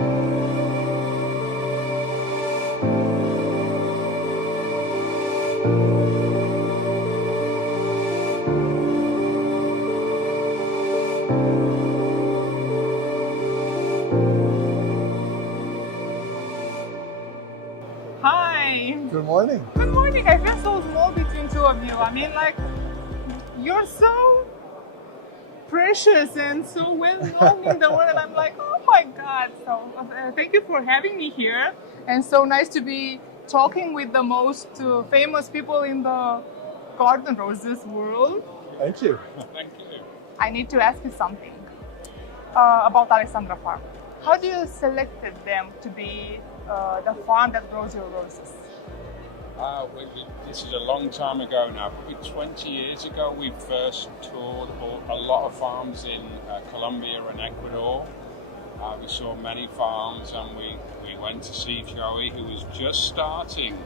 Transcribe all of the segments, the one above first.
Hi. Good morning. Good morning. I feel so small between two of you. I mean, like, you're so precious and so well known in the world. I'm like, oh my God. So thank you for having me here. And so nice to be talking with the most famous people in the garden roses world. Thank you. Thank you. I need to ask you something about Alexandra Farm. How do you selected them to be the farm that grows your roses? This is a long time ago now. Probably 20 years ago, we first toured a lot of farms in Colombia and Ecuador. We saw many farms, and we went to see Joey, who was just starting.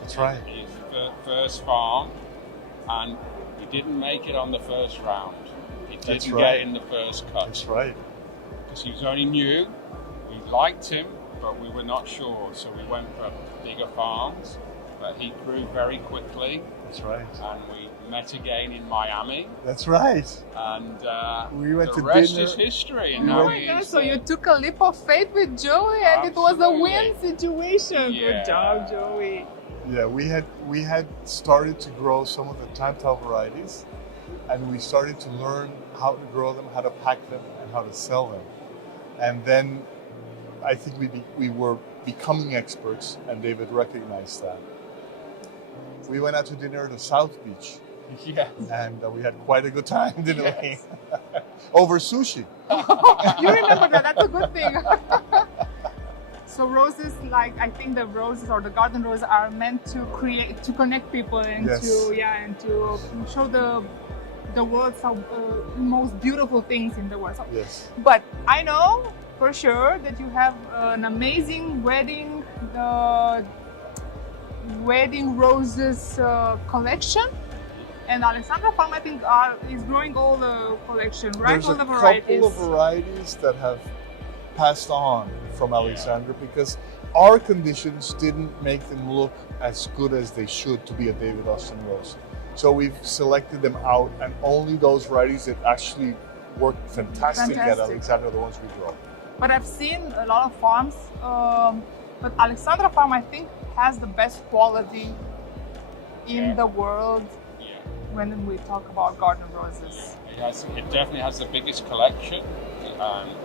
That's right. His first farm, and he didn't make it on the first round. He didn't get in the first cut. That's right. Because he was only new. We liked him, but we were not sure, so we went for bigger farms. But he grew very quickly. That's right. And we met again in Miami. That's right. And we went the to rest dinner. is history. And Oh now my God, so you took a leap of faith with Joey and it was a win situation. Yeah. Good job, Joey. Yeah, we had started to grow some of the Tantal varieties, and we started to learn how to grow them, how to pack them, and how to sell them. And then I think we were becoming experts, and David recognized that. We went out to dinner at the South Beach, Yeah. and we had quite a good time, didn't we? Over sushi. You remember that, that's a good thing. So roses, like I think the roses or the garden roses are meant to connect people and Yes. to show the world some most beautiful things in the world. So, Yes. but I know for sure that you have an amazing wedding roses collection, and Alexandra Farm I think is growing all the collection, right? There's all a the varieties. couple of varieties that have passed on from Alexandra because our conditions didn't make them look as good as they should to be a David Austin rose. So we've selected them out, and only those varieties that actually work fantastic at Alexandra are the ones we grow. But I've seen a lot of farms, but Alexandra Farm I think has the best quality in the world when we talk about garden roses. It definitely has the biggest collection.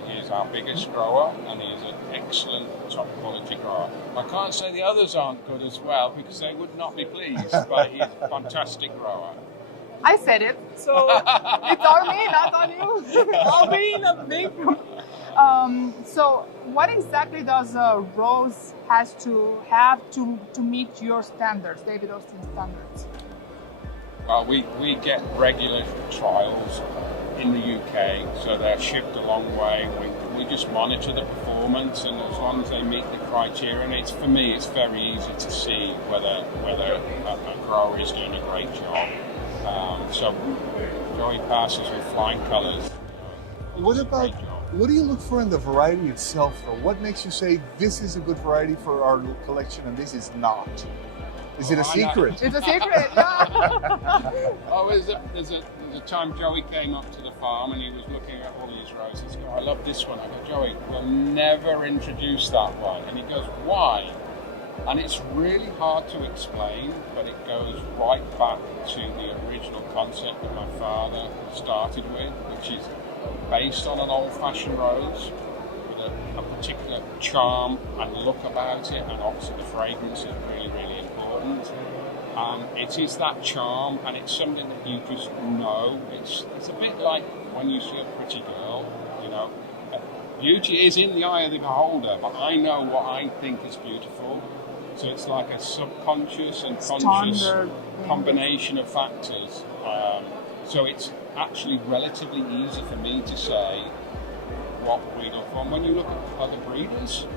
He is our biggest grower, and he is an excellent top quality grower. I can't say the others aren't good as well because they would not be pleased, but he is a fantastic grower. I said it, so it's on me, not on you. I'll be in a big. So, what exactly does a rose have to meet your standards, David Austin standards? Well, we get regular trials in the UK, so they're shipped a long way. We just monitor the performance, and as long as they meet the criteria, and for me, it's very easy to see whether a grower is doing a great job. So Joey passes with flying colours. What do you look for in the variety itself, though? What makes you say this is a good variety for our collection and this is not? Is it a secret? It's a secret. There's a time Joey came up to the farm and he was looking at all these roses. He goes, I love this one. I go, Joey, we'll never introduce that one. And he goes, why? And it's really hard to explain, but it goes right back to the original concept that my father started with, which is based on an old-fashioned rose with a particular charm and look about it, and obviously the fragrance is really, really important. It is that charm, and it's something that you just know. It's a bit like when you see a pretty girl, you know. Beauty is in the eye of the beholder, but I know what I think is beautiful. So it's like a subconscious and conscious combination of factors. So it's actually relatively easy for me to say what we look for. And when you look at other breeders,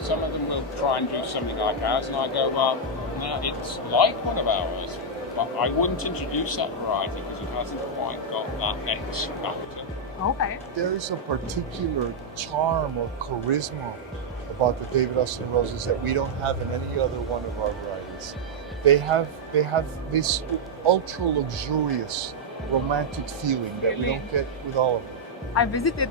some of them will try and do something like ours, and I go, well, no, it's like one of ours, but I wouldn't introduce that variety because it hasn't quite got that X factor. Okay. There is a particular charm or charisma about the David Austin roses that we don't have in any other one of our varieties. They have this ultra luxurious, romantic feeling that we don't get with all of them. I visited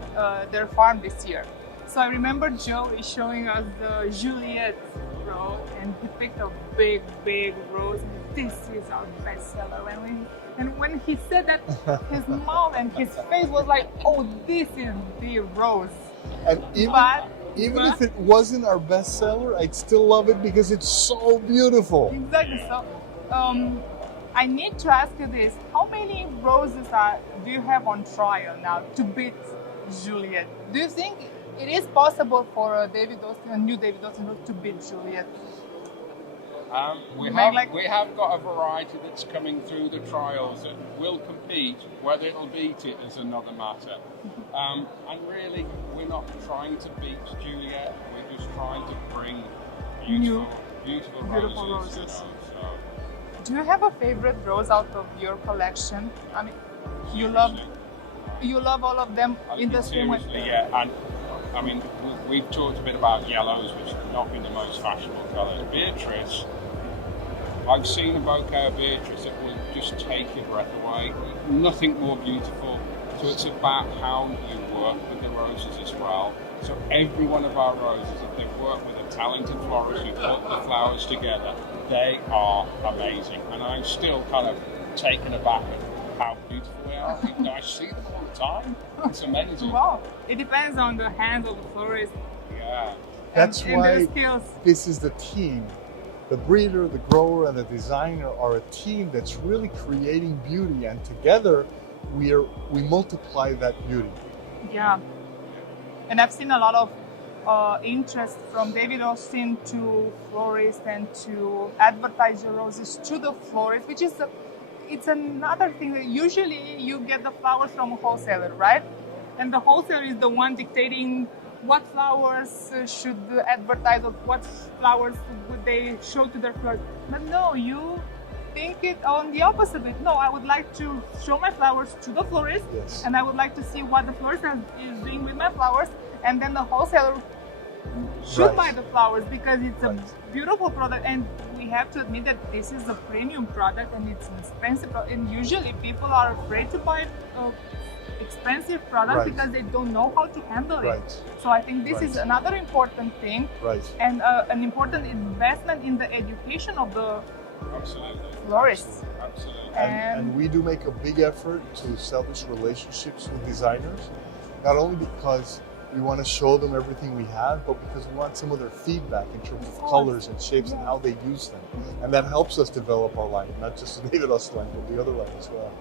their farm this year. So I remember Joey showing us the Juliet rose, and he picked a big, big rose. And this is our bestseller. And when he said that, his mouth and his face was like, "Oh, this is the rose." And even if it wasn't our bestseller, I'd still love it because it's so beautiful. Exactly. So, I need to ask you this: how many roses do you have on trial now to beat Juliet? Do you think it is possible for a new David Austin rose to beat Juliet? We have got a variety that's coming through the trials that will compete. Whether it'll beat it is another matter. And really, we're not trying to beat Juliet. We're just trying to bring beautiful roses. So. Do you have a favorite rose out of your collection? I mean, you love all of them in the same way. Yeah. And I mean, we've talked a bit about yellows, which have not been the most fashionable colours. Beatrice, I've seen a bouquet of Beatrice that will just take your breath away. Nothing more beautiful. So it's about how you work with the roses as well. So every one of our roses, if they've worked with a talented florist who put the flowers together, they are amazing. And I'm still kind of taken aback at how beautiful they are. I see them all the time. It's amazing. Wow. It depends on the hands of the florist. Yeah. That's and why their skills. this is the team. The breeder, the grower, and the designer are a team that's really creating beauty, and together we multiply that beauty. Yeah. And I've seen a lot of interest from David Austin to florists and to advertise your roses to the florist, which is it's another thing that usually you get the flowers from a wholesaler, right? And the wholesaler is the one dictating what flowers should advertise or what flowers would they show to their flowers. But no, you think it on the opposite way. No, I would like to show my flowers to the florist, Yes. and I would like to see what the florist is doing with my flowers, and then the wholesaler should Right. buy the flowers because it's Right. a beautiful product, and we have to admit that this is a premium product and it's expensive. And usually people are afraid to buy expensive product Right. because they don't know how to handle it. Right. So I think this Right. is another important thing, Right. and an important investment in the education of the Absolutely. florists. Absolutely. And we do make a big effort to establish relationships with designers, not only because we want to show them everything we have, but because we want some of their feedback in terms of colors and shapes and how they use them. And that helps us develop our line, not just the David Austin line, but the other line as well.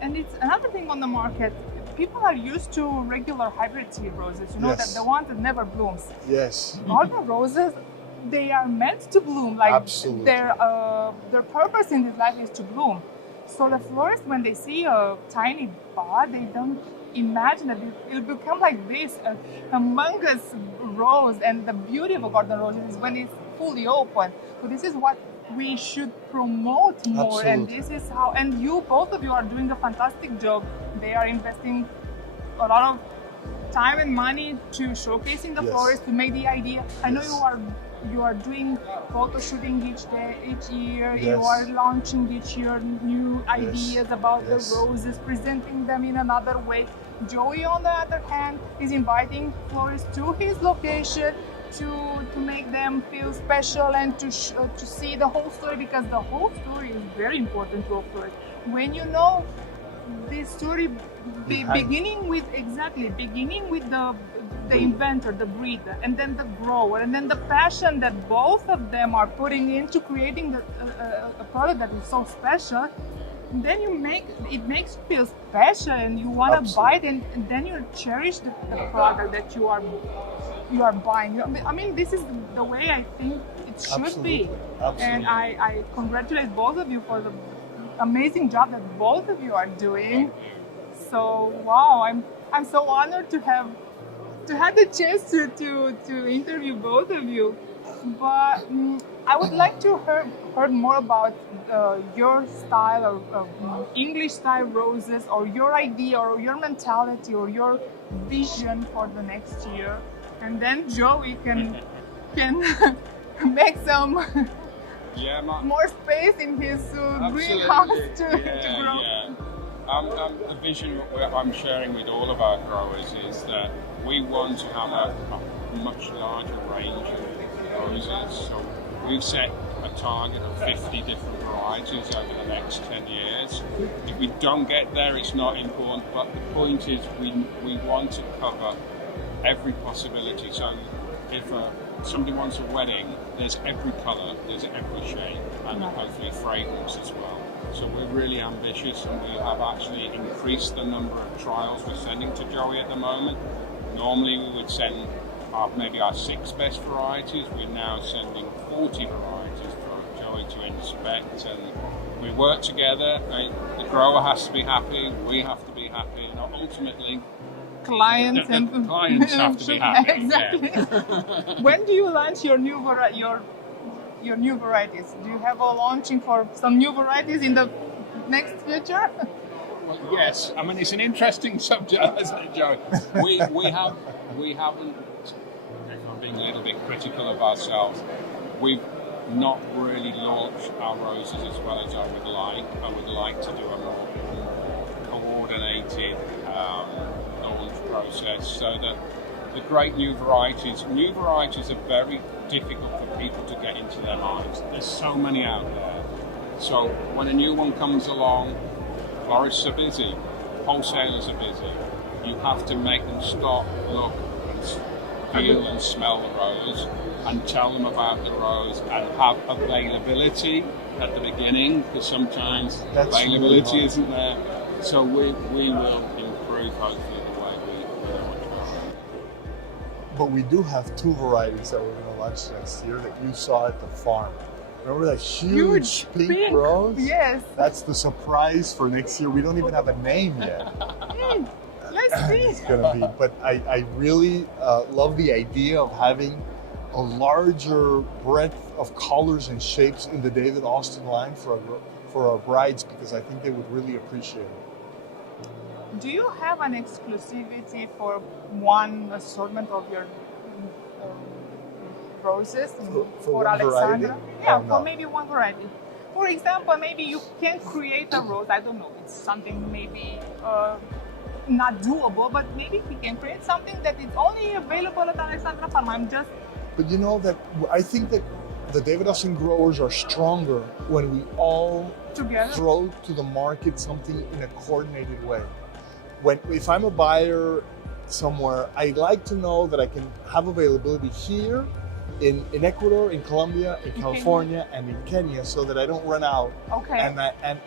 And it's another thing on the market. People are used to regular hybrid seed roses, you know, Yes. that the one that never blooms. Yes. All the roses, they are meant to bloom. Like Absolutely. their purpose in this life is to bloom. So the florists, when they see a tiny bud, they don't imagine that it'll become like this, a humongous rose. And the beauty of a garden rose is when it's fully open. So this is what we should promote more. And Absolutely. this is how, and both of you are doing a fantastic job. They are investing a lot of time and money to showcasing the Yes. florist, to make the idea. I know Yes. you are doing photo shooting each year. Yes. You are launching each year new ideas about Yes. the roses, presenting them in another way. Joey, on the other hand, is inviting florists to his location to make them feel special and to see the whole story, because the whole story is very important to a florist. When you know this story beginning with the inventor, the breeder, and then the grower, and then the passion that both of them are putting into creating a product that is so special, then it makes you feel special and you want to buy it, and then you cherish the product that you are buying. I mean, this is the way I think it should be. Absolutely. And I congratulate both of you for the amazing job that both of you are doing. So wow, I'm so honored to have the chance to interview both of you. But I would like to hear more about your style of English style roses, or your idea, or your mentality, or your vision for the next year, and then Joey can make some more space in his greenhouse to grow. The vision I'm sharing with all of our growers is that we want to have a much larger range of roses. So we've set a target of 50 different varieties over the next 10 years. If we don't get there, it's not important, but the point is we want to cover every possibility. So if somebody wants a wedding, there's every colour, there's every shade, and hopefully fragrance as well. So we're really ambitious, and we have actually increased the number of trials we're sending to Joey at the moment. Normally we would send maybe our 6 best varieties. We're now sending 40 varieties for Joey to inspect, and we work together. The grower has to be happy, we have to be happy, and ultimately clients have to be happy. Exactly. When do you launch your new your new varieties? Do you have a launching for some new varieties in the next future? Well, yes. I mean, it's an interesting subject, isn't it, Joey? We haven't. If I'm being a little bit critical of ourselves, we've not really launched our roses as well as I would like. I would like to do a more coordinated launch process, so that the great new varieties are very difficult for people to get into their minds. There's so many out there. So when a new one comes along, florists are busy, wholesalers are busy. You have to make them stop, look, and feel and smell the rose, and tell them about the rose, and have availability at the beginning, because sometimes availability really isn't there. So we will improve hopefully the way we launch. But we do have 2 varieties that we're going to launch next year that you saw at the farm. Remember that huge pink rose? Yes. That's the surprise for next year. We don't even have a name yet. Let's see. It's going to be. But I really love the idea of having a larger breadth of colors and shapes in the David Austin line for our brides, because I think they would really appreciate it. Do you have an exclusivity for one assortment of your roses for Alexandra? Variety? Yeah, no. for maybe one variety. For example, maybe you can create a rose. I don't know. It's something maybe not doable, but maybe we can create something that is only available at Alexandra Farm. But you know that I think that the David Austin growers are stronger when we all together throw to the market something in a coordinated way. If I'm a buyer somewhere, I like to know that I can have availability here in Ecuador, in Colombia, in California, and in Kenya, so that I don't run out. Okay.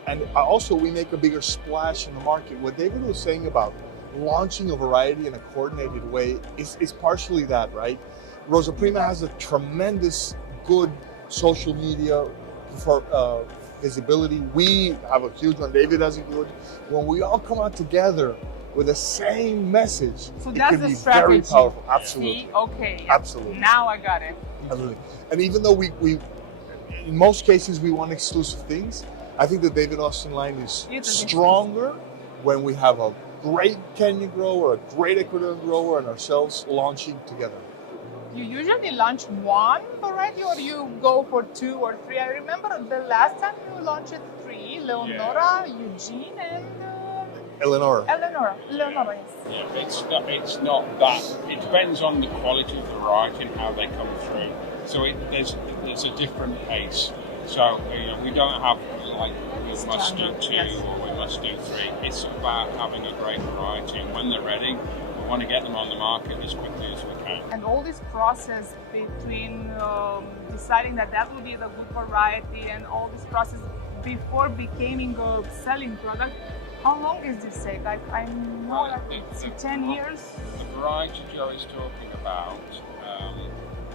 And also we make a bigger splash in the market. What David was saying about launching a variety in a coordinated way is partially that, right? Rosa Prima has a tremendous good social media for visibility. We have a huge one. David has a good. When we all come out together with the same message, so it that's can the be strategy. very powerful. Absolutely. See? Okay. Absolutely. Now I got it. Absolutely. And even though we in most cases we want exclusive things, I think the David Austin line is stronger when we have a great Kenya grower, a great Ecuadorian grower, and ourselves launching together. You usually launch one variety, or you go for 2 or 3? I remember the last time you launched 3, Leonora, Eugene, and Eleonora. Eleonora, yes. Yeah, it's not that. It depends on the quality of the variety and how they come through. So there's a different pace. So we don't have like we must do 2 or we must do 3. It's about having a great variety, and when they're ready, we want to get them on the market as quickly as we can. And all this process between deciding that will be the good variety, and all this process before becoming a selling product, how long is this take? Like, I know it's 10 years. The variety Joey's talking about,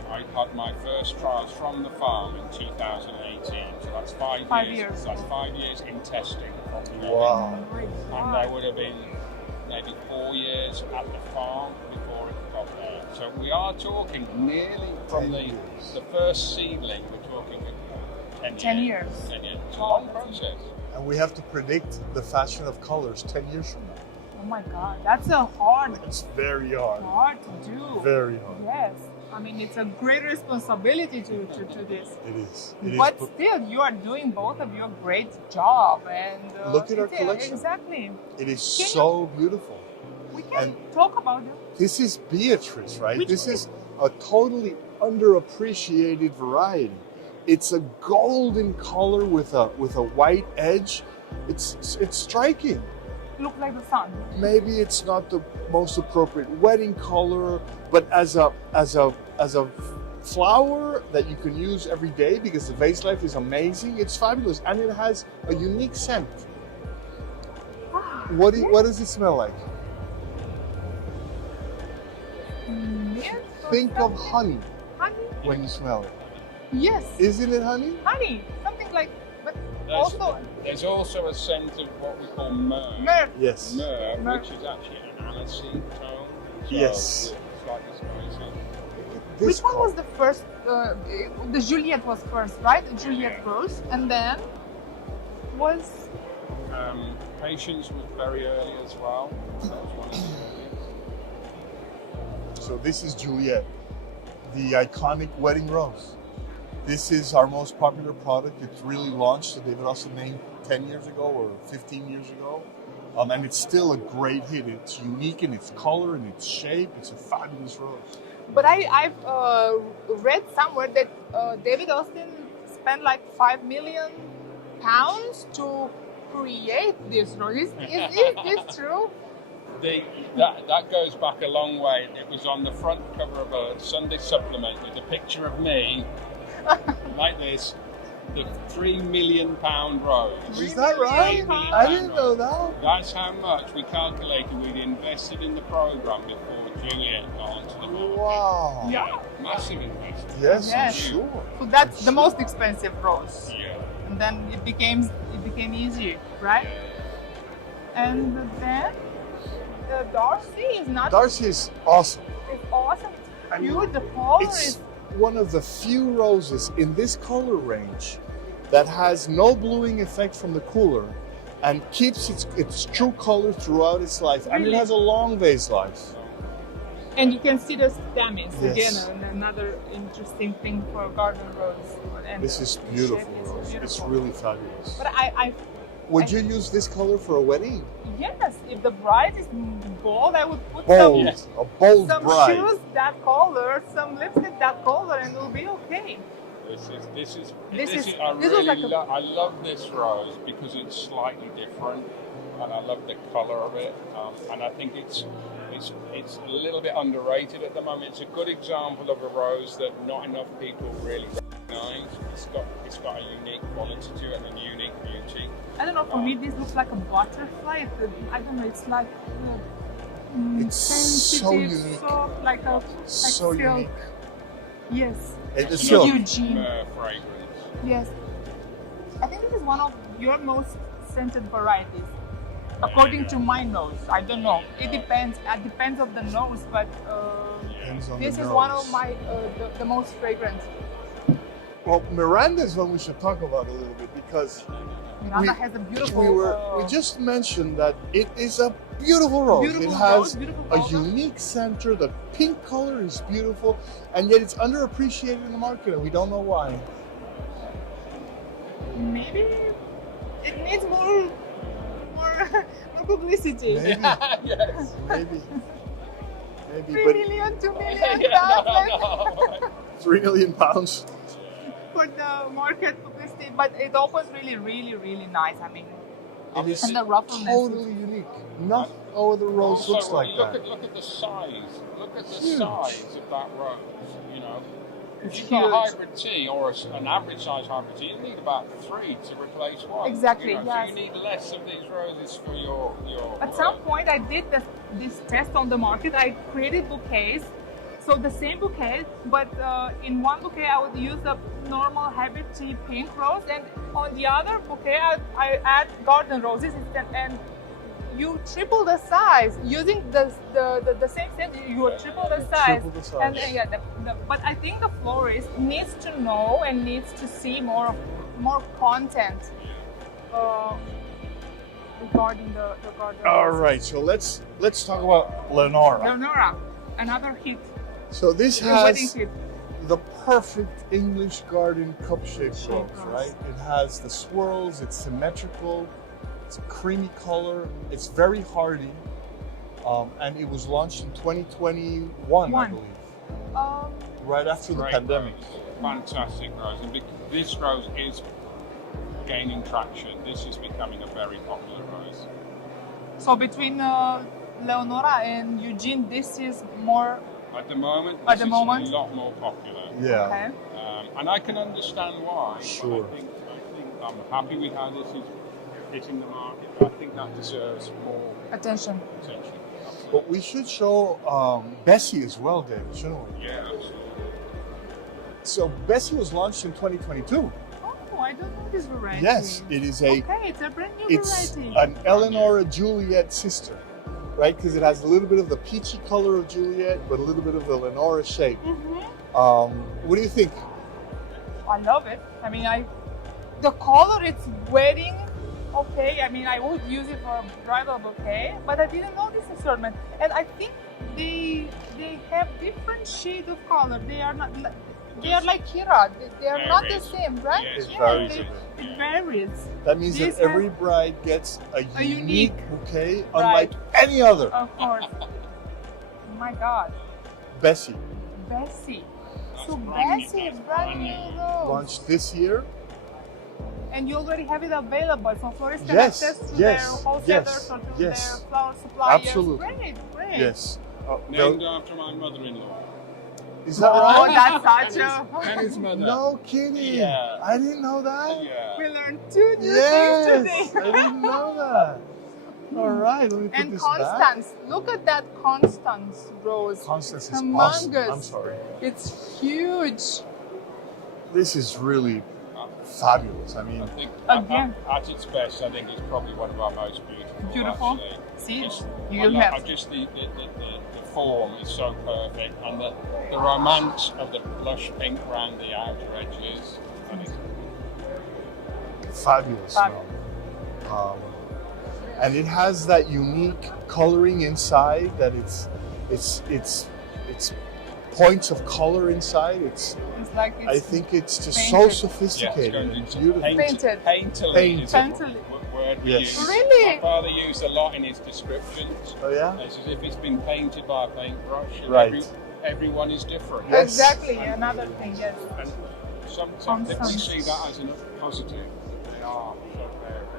I had my first trials from the farm in 2018, so that's 5 years. That's 5 years in testing. Wow. And there would have been maybe 4 years at the farm before it got there. So we are talking nearly from the first seedling, which talking 10 years. 10 years. 10 years. It's a long process. And we have to predict the fashion of colors 10 years from now. Oh my God, that's a hard It's very hard. to do. Very hard. Yes. I mean, it's a great responsibility to this. It is. It is. But still, you are doing both of you a great job. And Look at our collection. Exactly. It is Can so beautiful. We can And- talk about it. This is Beatrice, right? Which This one? is a totally underappreciated variety. It's a golden color with a white edge. It's striking. Look like the sun. Maybe it's not the most appropriate wedding color, but as a flower that you can use every day because the vase life is amazing. It's fabulous, and it has a unique scent. What does it smell like? Yes, or Think of something. honey Honey? when you smell it. Yes. Isn't it honey? Honey. Something like, but also There's also a scent of what we call myrrh. myrrh. Yes. Myrrh, Myrrh. which is actually an aniseed tone. So Yes. it's slightly spicy. This Which one color. was the first? The Juliet was first, right? Juliet rose, and then was Patience was very early as well. That was one of the earliest. So this is Juliet, the iconic wedding rose. This is our most popular product. It's really launched the David Austin name 10 years ago or 15 years ago. And it's still a great hit. It's unique in its color and its shape. It's a fabulous rose. But I've read somewhere that David Austin spent like £5 million to create this rose. Is this true? That goes back a long way. It was on the front cover of a Sunday supplement with a picture of me, like this, the £3 million rose. Is that right? Really? I didn't know that. That's how much we calculated we'd invested in the program before Juliet got onto the market. Wow. Yeah. Massive investment. Yes, I'm Yes. sure. So that's the most expensive rose, Yeah. and then it became easy, right? And then the Darcy is not. Darcy is awesome. It's awesome. I It's mean, cute. The color It's is. one of the few roses in this color range that has no bluing effect from the cooler and keeps its true color throughout its life. And it Really? has a long vase life. And you can see the stamens Yes. again, and another interesting thing for a garden rose. And This is the beautiful shape is rose. It's beautiful. really fabulous. But I Would you use this color for a wedding? yes, if the bride is bold, I would put Bold. Yes. A bold some bride. shoes that color, some lipstick that color, and it'll be okay. This is This I was really like a- I love this rose because it's slightly different, and I love the color of it, and I think it's a little bit underrated at the moment. It's a good example of a rose that not enough people really recognize. It's got a unique quality to it and a unique beauty. I don't know. For me, this looks like a butterfly. I don't know. It's like It's so sensitive, unique. soft, like So silk. unique. Yes. It's It's silk. Eugene. Fragrance. Yes. I think this is one of your most scented varieties, according to my nose. I don't know. It depends. It depends of the nose, but Depends on this the is nose. one of my the most fragrant. Well, Miranda is one we should talk about a little bit because Miranda has a beautiful. we just mentioned that it is a beautiful rose. Beautiful It has rose, beautiful a color. unique center. The pink color is beautiful, and yet it's underappreciated in the market, and we don't know why. Maybe it needs more publicity. Maybe, Yes. maybe, 3 but million, 2 million Yeah, pounds no. £3 million. for the market publicity, but it opens really nice. I mean, It is and the ruffleness. totally unique. No other rose Also, looks like look that. Look at the size. Look at the Huge. size of that rose. You know, if It's you've got a huge. hybrid tea or an average size hybrid tea, you need about 3 to replace one. Exactly, You know, yes. So you need less of these roses for your. At some point, I did this test on the market. I created bouquets. So the same bouquet, but in one bouquet I would use a normal hybrid tea pink rose, and on the other bouquet I add garden roses instead. And you triple the size using the same set. You will triple the size. Triple the size. And but I think the florist needs to know and needs to see more content regarding the garden. All right, so let's talk about Lenora. Leonora, another hit. So this The wedding has hit. the perfect English garden cup-shaped Shape rose, rose. right? It has the swirls, it's symmetrical, it's a creamy color, it's very hardy, and it was launched in 2021, I believe, right after the Great pandemic. rose. Fantastic rose. And this rose is gaining traction. This is becoming a very popular rose. So between Leonora and Eugene, this is more. At the moment, At this the is moment? a lot more popular. Yeah. Okay. And I can understand why. Sure. But I think I'm happy with how this is hitting the market. But I think that deserves more Attention. attention. But we should show Bessie as well, David, shouldn't we? Yeah, absolutely. So Bessie was launched in 2022. Oh, I don't know this variety. Yes, it is a. Okay, it's a brand new It's variety. an Eleanor Juliet sister, right? Because it has a little bit of the peachy color of Juliet, but a little bit of the Lenora shape. What do you think? I love it. I mean, the color it's wedding. Okay, I mean, I would use it for a bridal bouquet, but I didn't know this assortment. And I think they have different shade of color. They are not. They are like Kira. They are not the Varies. same, right? Yes, It Yeah, varies they- a bit. It varies. That means These that every bride gets a unique unique- bouquet, unlike any other. Of course. My God, Bessie, Bessie. So brand new. Bessie is That's brand brand new new. rose. launched this year. And you already have it available, so florists can Yes, access to yes, their wholesalers yes, or to yes. their flower suppliers. Absolutely. Great. Yes. Named after my mother-in-law. Is that Oh, right? that's such And a. his mother. No kidding. Yeah. I didn't know that. Yeah. We learned two new Yes, things I today. didn't know that. All right, let me put And this back. Constance, look at that Constance rose. Constance is Humongous. awesome. I'm sorry. It's huge. This is really fabulous. I mean, I think Again. at its best, I think it's probably one of our most beautiful. Beautiful. Actually. See, Just- you I love- have. I just the form is so perfect, and the romance of the blush pink around the outer edges. I think fabulous. Fabulous. And it has that unique coloring inside. That it's points of color inside. It's like it's I think it's just painted. so sophisticated and it's beautiful. Painted. Painterly is a Painterly. word we Yes. use. Really? My father used a lot in his descriptions. Oh yeah. It's as if it's been painted by a paintbrush. And Right. everyone is different. Yes. Exactly, another thing, yes. And sometimes we Constance. see that as a positive. They are so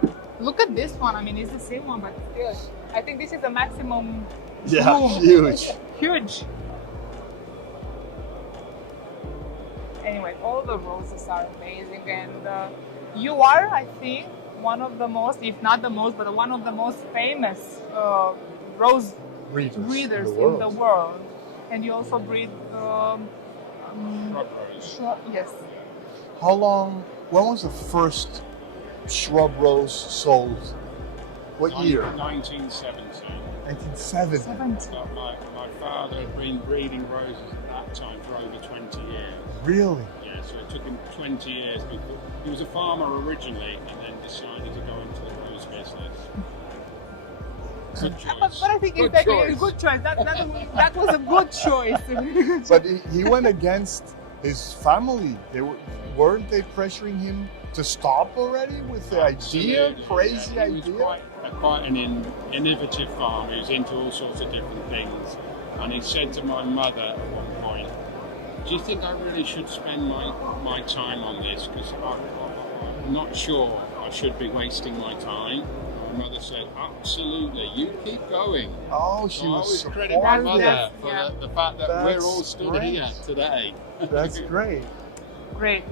varied. Look at this one. I mean, it's the same one, but still. I think this is the maximum. Yeah, Ooh. huge. Huge. Anyway, all the roses are amazing, and you are, I think, one of the most, if not the most, but one of the most famous rose breeders in the world. And you also breed. Shrub rose. Yes. How long? When was the first shrub rose sold? What year? 1970. 1970. 70. My father had been breeding roses at that time for over 20 years. Really? Yeah, so it took him 20 years. He was a farmer originally and then decided to go into the rose business. Good But choice. I think Good it's actually a choice. good choice. That was a good choice. But he went against his family. Weren't they pressuring him to stop already with the idea? Absolutely, Crazy yeah. He was idea. quite an innovative farmer who's into all sorts of different things. And he said to my mother at one point, "Do you think I really should spend my time on this? Because I'm not sure I should be wasting my time." My mother said, "Absolutely, you keep going." Oh, she So I was always credit my supportive. mother for Yeah. the fact that we're That's all stood great. here today. That's great. Great.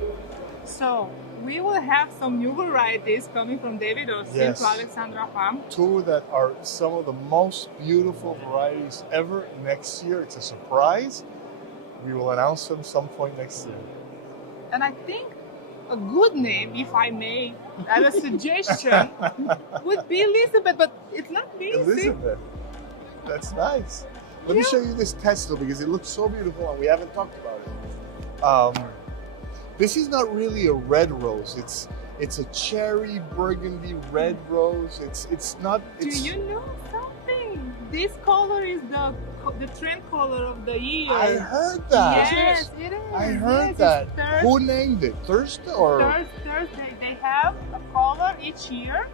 So we will have some new varieties coming from David Austin Yes. to Alexandra Farm. Two that are some of the most beautiful varieties ever next year. It's a surprise. We will announce them some point next year. And I think a good name, if I may, as a suggestion, would be Elizabeth, but it's not easy. Elizabeth. That's nice. Let me show you this test though, because it looks so beautiful and we haven't talked about it. This is not really a red rose. It's a cherry burgundy red rose. It's not. Do you know something? This color is the trend color of the year. I heard that. Yes, it is. I heard Yes, that. it's Thirst. Who named it? Thirst or? Thursday. They have a color each year,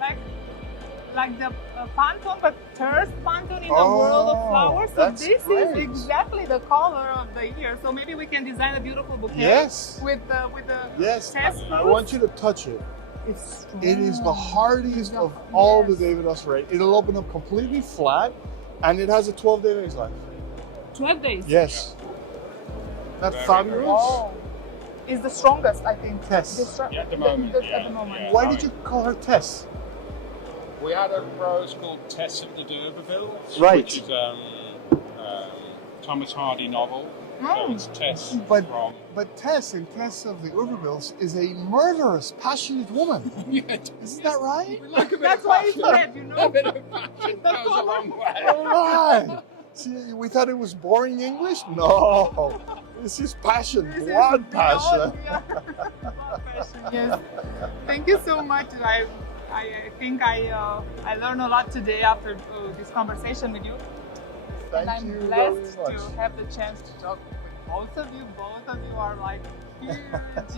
like the Pantone, but Thirst Pantone in the world of flowers. So that's this great. is exactly the color of the year. So maybe we can design a beautiful bouquet. Yes. With the Yes. test I fruits. want you to touch it. It's strong. It is the hardiest of all the Yes. David Australia. It'll open up completely flat, and it has a 12-day vase life. 12 days. Yes. That's Very fabulous. Oh, is the strongest, I think. Tess. At the moment, At the moment. yeah. Why did you call her Tess? We had a rose called Tess of the D'Urbervilles, Right. which is Thomas Hardy novel. So Mm. it's Tess But from. but Tess in Tess of the Urbervilles is a murderous, passionate woman. Isn't that right? We like a bit That's of why it's passion. red, you know. A bit of passion The goes a color. long way. All right. See, we thought it was boring English. No, this is passion, This is blood passion. yeah. Blood passion, yes. Thank you so much. I think I learned a lot today after this conversation with you. Thank and I'm you blessed very to much. have the chance to talk with both of you. Both of you are like huge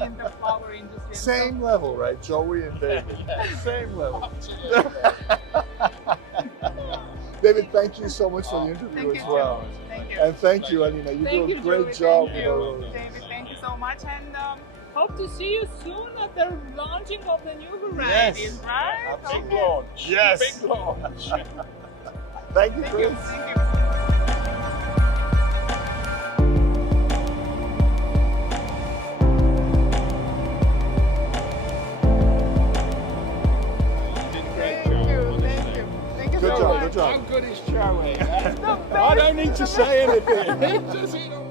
in the flower industry. And Same level, right? Joey and David. Same level. Absolutely. David, thank you so much for the So, interview thank you as so well. much. Thank you. And thank you, Alina. You Thank do you, a great Joey. job Thank with you, the rose. David. Thank you so much, and hope to see you soon at the launching of the new varieties, right? absolutely. Big launch. Yes. Big launch. Thank you, Thank Chris. you. Thank you. Great Thank job, you. honestly. Thank you. Thank you Good so job, much. good job. How good is Joey? The I don't best. need to say anything. He does it all.